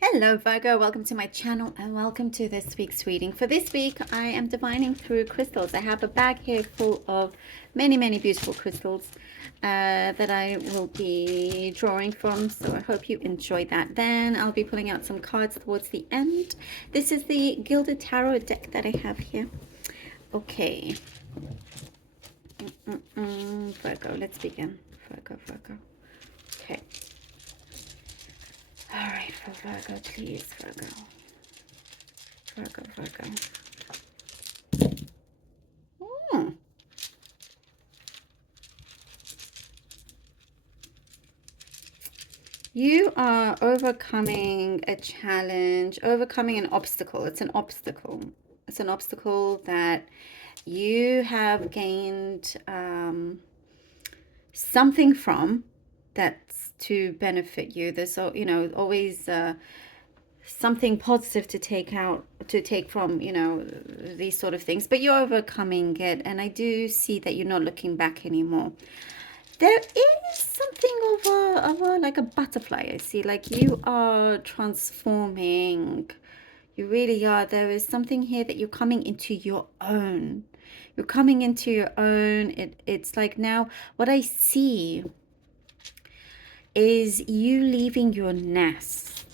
Hello Virgo, welcome to my channel and welcome to this week's reading. For this week, I am divining through crystals. I have a bag here full of many beautiful crystals that I will be drawing from, so I hope you enjoy that. Then I'll be pulling out some cards towards the end. This is the Gilded Tarot deck that I have here. Okay. Virgo, let's begin. Virgo. Okay. All right, for Virgo, please, Virgo. Virgo. Hmm. You are overcoming a challenge, overcoming an obstacle. It's an obstacle. It's an obstacle that you have gained something from that's to benefit you. There's, always something positive to take from, these sort of things. But you're overcoming it, and I do see that you're not looking back anymore. There is something of a like a butterfly. I see, like you are transforming. You really are. There is something here that you're coming into your own. You're coming into your own. It's like now what I see is you leaving your nest.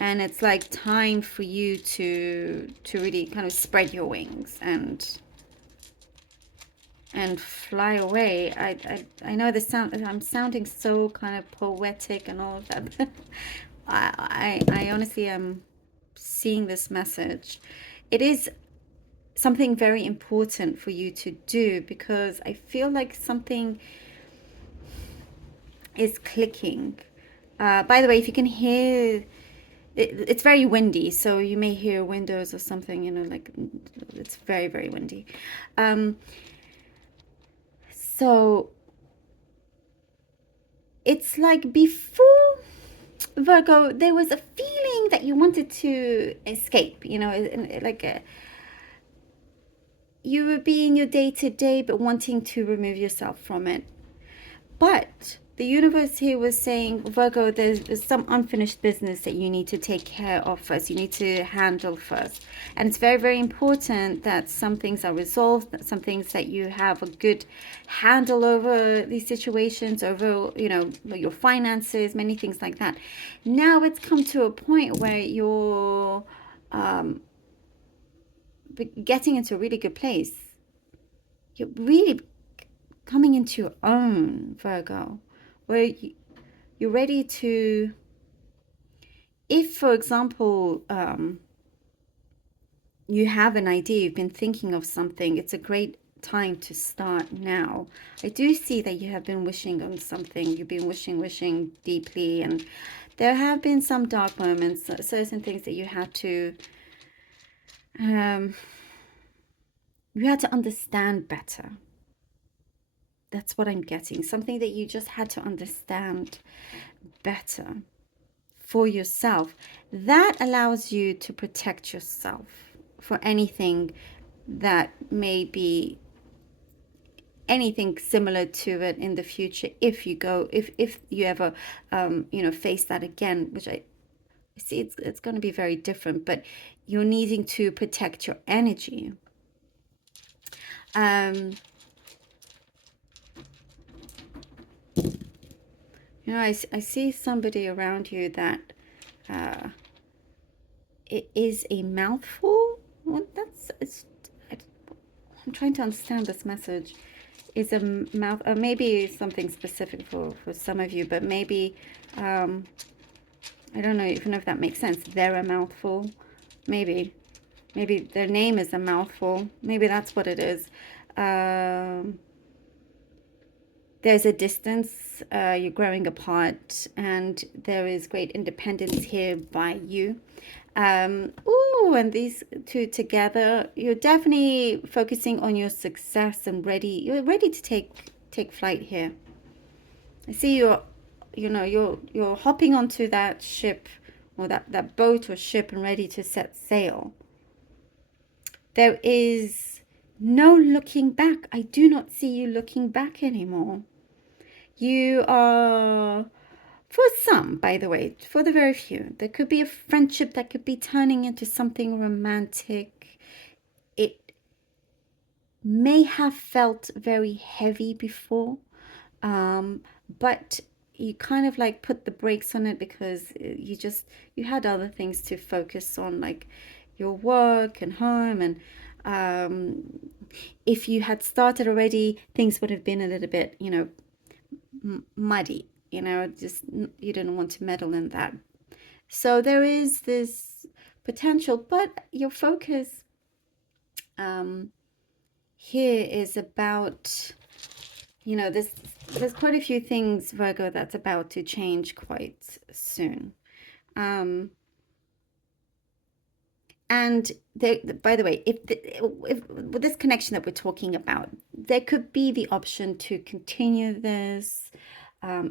And it's like time for you to really kind of spread your wings and fly away. I know the sound, I'm sounding so kind of poetic and all of that, but I honestly am seeing this message. It is something very important for you to do, because I feel like something is clicking. By the way, if you can hear, it's very windy, so you may hear windows or something, like it's very windy. So it's like before, Virgo, there was a feeling that you wanted to escape, you were being your day-to-day, but wanting to remove yourself from it. But the universe here was saying, Virgo, there's some unfinished business that you need to take care of first. You need to handle first. And it's very important that some things are resolved, that some things that you have a good handle over these situations, over, your finances, many things like that. Now it's come to a point where you're getting into a really good place. You're really coming into your own, Virgo, where you're ready to, if for example you have an idea, you've been thinking of something, it's a great time to start now. I do see that you have been wishing on something. You've been wishing deeply, and there have been some dark moments, certain things that you had to understand better. That's what I'm getting. Something that you just had to understand better for yourself. That allows you to protect yourself for anything that may be anything similar to it in the future, if you ever face that again, which I see it's going to be very different, but you're needing to protect your energy. I see somebody around you that it is a mouthful. Well, I'm trying to understand this message. Is a mouth, or maybe something specific for some of you, but maybe I don't know even if that makes sense. They're a mouthful. Maybe their name is a mouthful. Maybe that's what it is. There's a distance, you're growing apart, and there is great independence here by you. And these two together, you're definitely focusing on your success and you're ready to take flight here. I see you're hopping onto that ship, or that boat or ship, and ready to set sail. There is no looking back. I do not see you looking back anymore. You are For some, by the way, for the very few, there could be a friendship that could be turning into something romantic. It may have felt very heavy before, um, but you kind of like put the brakes on it because you had other things to focus on, like your work and home. And um, if you had started already, things would have been a little bit, muddy. Just you didn't want to meddle in that. So there is this potential, but your focus um, here is about, there's quite a few things, Virgo, that's about to change quite soon. Um, and there, by the way, if with this connection that we're talking about, there could be the option to continue this,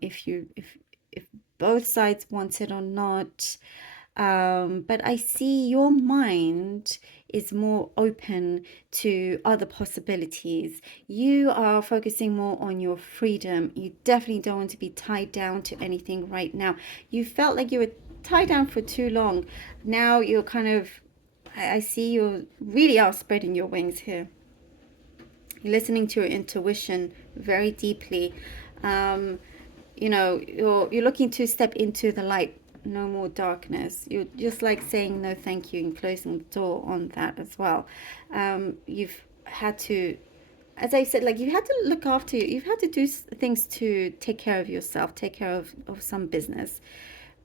if both sides want it or not. But I see your mind is more open to other possibilities. You are focusing more on your freedom. You definitely don't want to be tied down to anything right now. You felt like you were tied down for too long. Now you're kind of, I see you really are spreading your wings here. You're listening to your intuition very deeply. Um, you're looking to step into the light. No more darkness. You're just like saying no thank you and closing the door on that as well. You've had to, as I said, like you had to look after you. You've had to do things to take care of yourself, take care of some business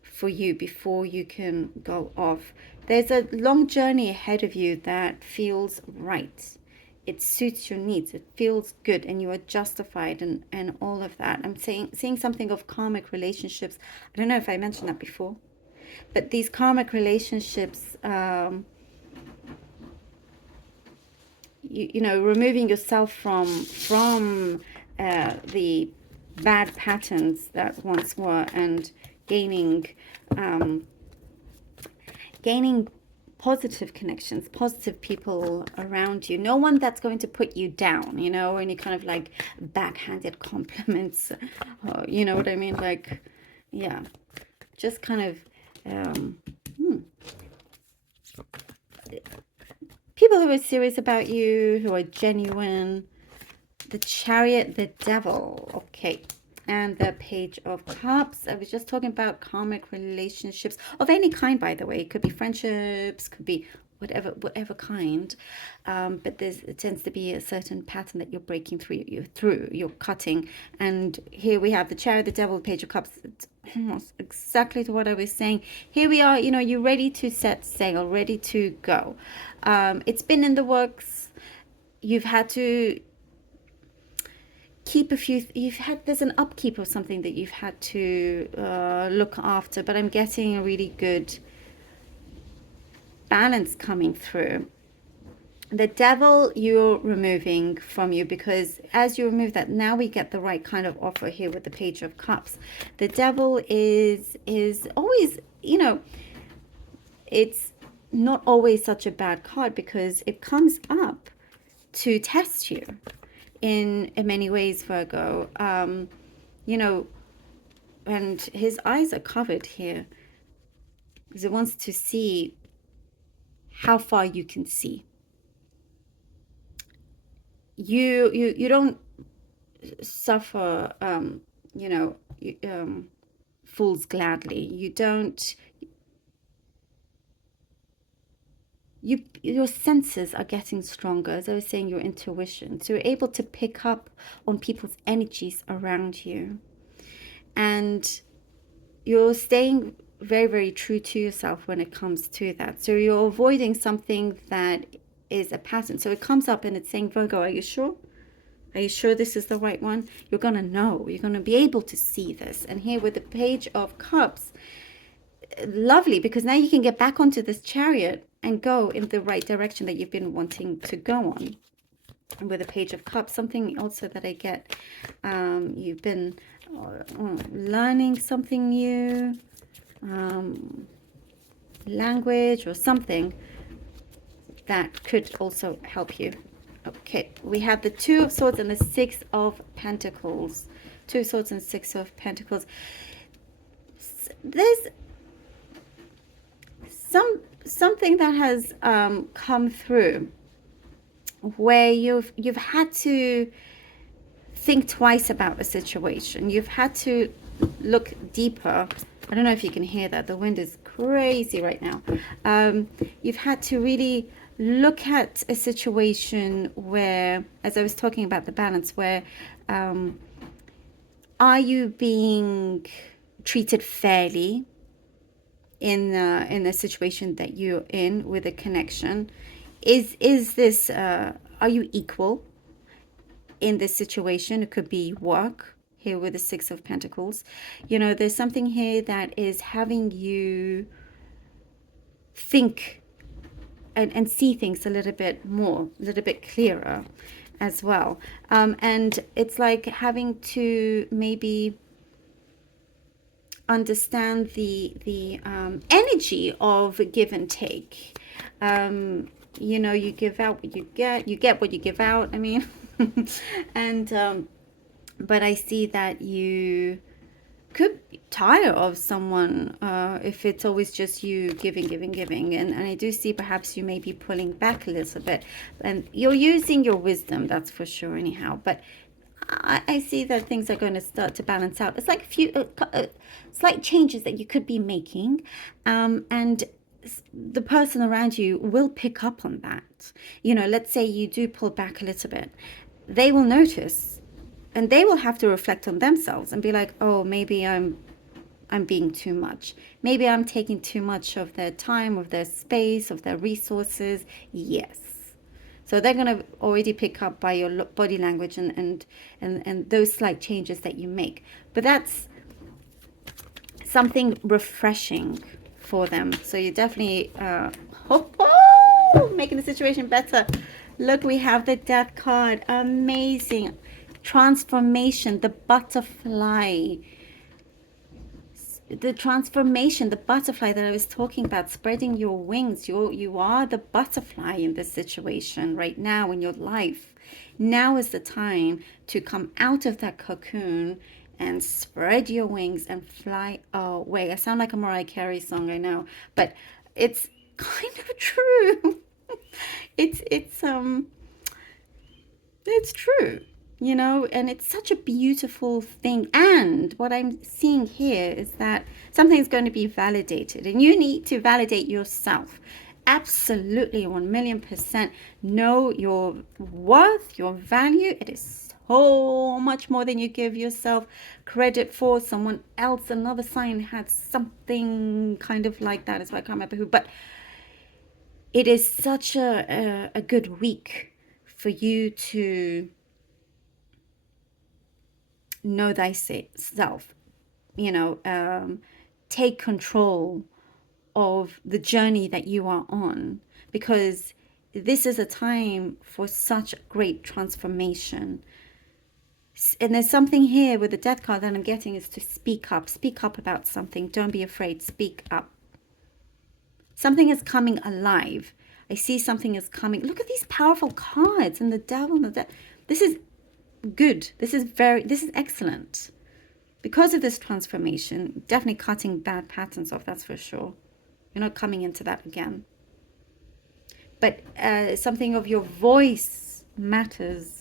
for you before you can go off. There's a long journey ahead of you that feels right. It suits your needs. It feels good, and you are justified, and all of that. I'm seeing something of karmic relationships. I don't know if I mentioned that before, but these karmic relationships, removing yourself from the bad patterns that once were, and gaining gaining positive connections, positive people around you. No one that's going to put you down, or any kind of like backhanded compliments. You know what I mean? Like, yeah, just kind of people who are serious about you, who are genuine. The Chariot, the Devil. Okay. And the Page of Cups. I was just talking about karmic relationships of any kind, by the way. It could be friendships, could be whatever kind. But it tends to be a certain pattern that you're breaking through, you're cutting. And here we have the Chariot, the Devil, the Page of Cups. It's almost exactly to what I was saying. Here we are, you're ready to set sail, ready to go. It's been in the works. You've had to keep there's an upkeep of something that you've had to look after, but I'm getting a really good balance coming through. The Devil you're removing from you, because as you remove that, now we get the right kind of offer here with the Page of Cups. The Devil is always, it's not always such a bad card, because it comes up to test you in many ways, Virgo. And his eyes are covered here because it wants to see how far you can see. You don't suffer, fools gladly. You don't. Your senses are getting stronger, as I was saying, your intuition. So you're able to pick up on people's energies around you. And you're staying very, very true to yourself when it comes to that. So you're avoiding something that is a pattern. So it comes up and it's saying, Virgo, are you sure? Are you sure this is the right one? You're going to know. You're going to be able to see this. And here with the Page of Cups, lovely, because now you can get back onto this chariot and go in the right direction that you've been wanting to go on. And with the Page of Cups, something also that I get, you've been learning something new, language or something that could also help you. Okay, we have the Two of Swords and the Six of Pentacles. Two of Swords and Six of Pentacles. there's something that has come through where you've had to think twice about a situation. You've had to look deeper. I don't know if you can hear that. The wind is crazy right now. You've had to really look at a situation where, as I was talking about the balance, where are you being treated fairly in the situation that you're in with a connection? Is this are you equal in this situation? It could be work here with the Six of Pentacles. You know, there's something here that is having you think and see things a little bit more, a little bit clearer as well. And it's like having to maybe understand the energy of give and take. You know, you give out what you get what you give out. I mean, and but I see that you could be tired of someone if it's always just you giving, and I do see perhaps you may be pulling back a little bit, and you're using your wisdom, that's for sure anyhow. But I see that things are going to start to balance out. It's like a few slight changes that you could be making, and the person around you will pick up on that. You know, let's say you do pull back a little bit, they will notice, and they will have to reflect on themselves and be like, oh, maybe I'm being too much. Maybe I'm taking too much of their time, of their space, of their resources. Yes. So they're going to already pick up by your body language and those slight changes that you make. But that's something refreshing for them. So you definitely making the situation better. Look, we have the Death card. Amazing. Transformation, the butterfly. The transformation, the butterfly that I was talking about, spreading your wings. You are the butterfly in this situation right now in your life. Now is the time to come out of that cocoon and spread your wings and fly away. I sound like a Mariah Carey song, I know, but it's kind of true. it's true. You know, and it's such a beautiful thing. And what I'm seeing here is that something's going to be validated, and you need to validate yourself. Absolutely, 1,000,000%. Know your worth, your value. It is so much more than you give yourself credit for. Someone else, another sign, had something kind of like that. As well, I can't remember who, but it is such a good week for you to know thyself, you know, take control of the journey that you are on, because this is a time for such great transformation. And there's something here with the Death card that I'm getting is to speak up about something. Don't be afraid, speak up. Something is coming alive. I see something is coming. Look at these powerful cards, and the Devil and the Death. This is good. This is excellent. Because of this transformation, definitely cutting bad patterns off, that's for sure. You're not coming into that again. But something of your voice matters.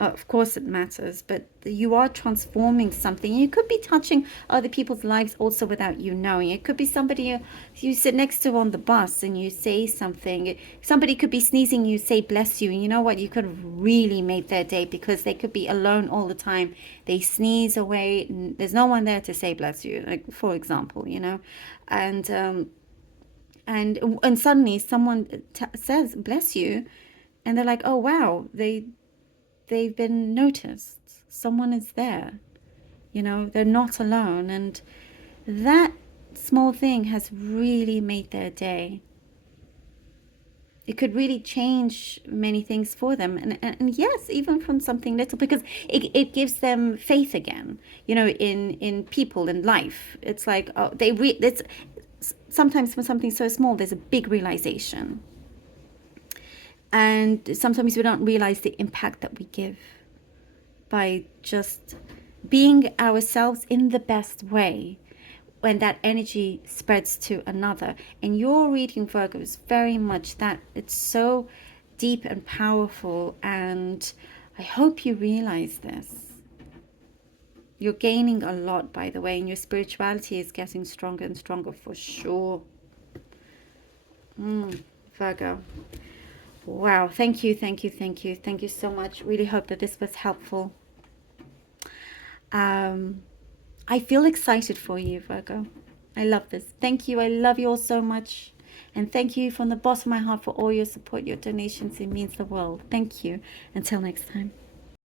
Of course it matters, but you are transforming something. You could be touching other people's lives also without you knowing. It could be somebody you sit next to on the bus and you say something. Somebody could be sneezing, you say bless you, and you know what? You could have really made their day, because they could be alone all the time. They sneeze away, and there's no one there to say bless you, like, for example, you know. And suddenly someone says bless you, and they're like, oh wow, they've been noticed. Someone is there. You know, they're not alone. And that small thing has really made their day. It could really change many things for them. And yes, even from something little, because it gives them faith again, you know, in people, in life. It's like, oh, it's sometimes for something so small, there's a big realization. And sometimes we don't realize the impact that we give by just being ourselves in the best way. when that energy spreads to another. And your reading, Virgo, is very much that. It's so deep and powerful, and I hope you realize this. You're gaining a lot, by the way, and your spirituality is getting stronger and stronger for sure. Virgo. Wow. Thank you, thank you, thank you. Thank you so much. Really hope that this was helpful. I feel excited for you, Virgo. I love this. Thank you. I love you all so much. And thank you from the bottom of my heart for all your support, your donations. It means the world. Thank you. Until next time.